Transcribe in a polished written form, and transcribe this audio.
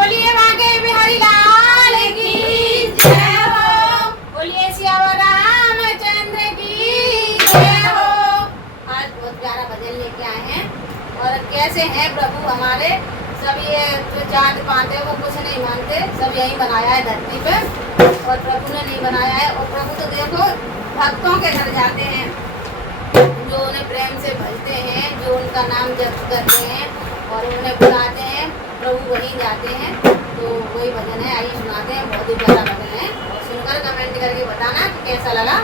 बोलिए बांके बिहारी लाल की जय हो। बोलिए सियावर रामचंद्र की जय हो। आज बहुत प्यारा भजन लेके आए हैं। और कैसे हैं प्रभु हमारे। सब ये जो जात पाते हैं वो कुछ नहीं मानते, सब यही बनाया है धरती पे और प्रभु ने नहीं बनाया है। और प्रभु तो देखो भक्तों के घर जाते हैं, जो उन्हें प्रेम से भजते हैं, जो उनका नाम जप करते हैं और उन्हें बुलाते हैं, प्रभु वहीं जाते हैं। तो वही भजन है, आइए सुनाते हैं। बहुत ही प्यारा भजन है और सुनकर कमेंट करके बताना कि कैसा लगा।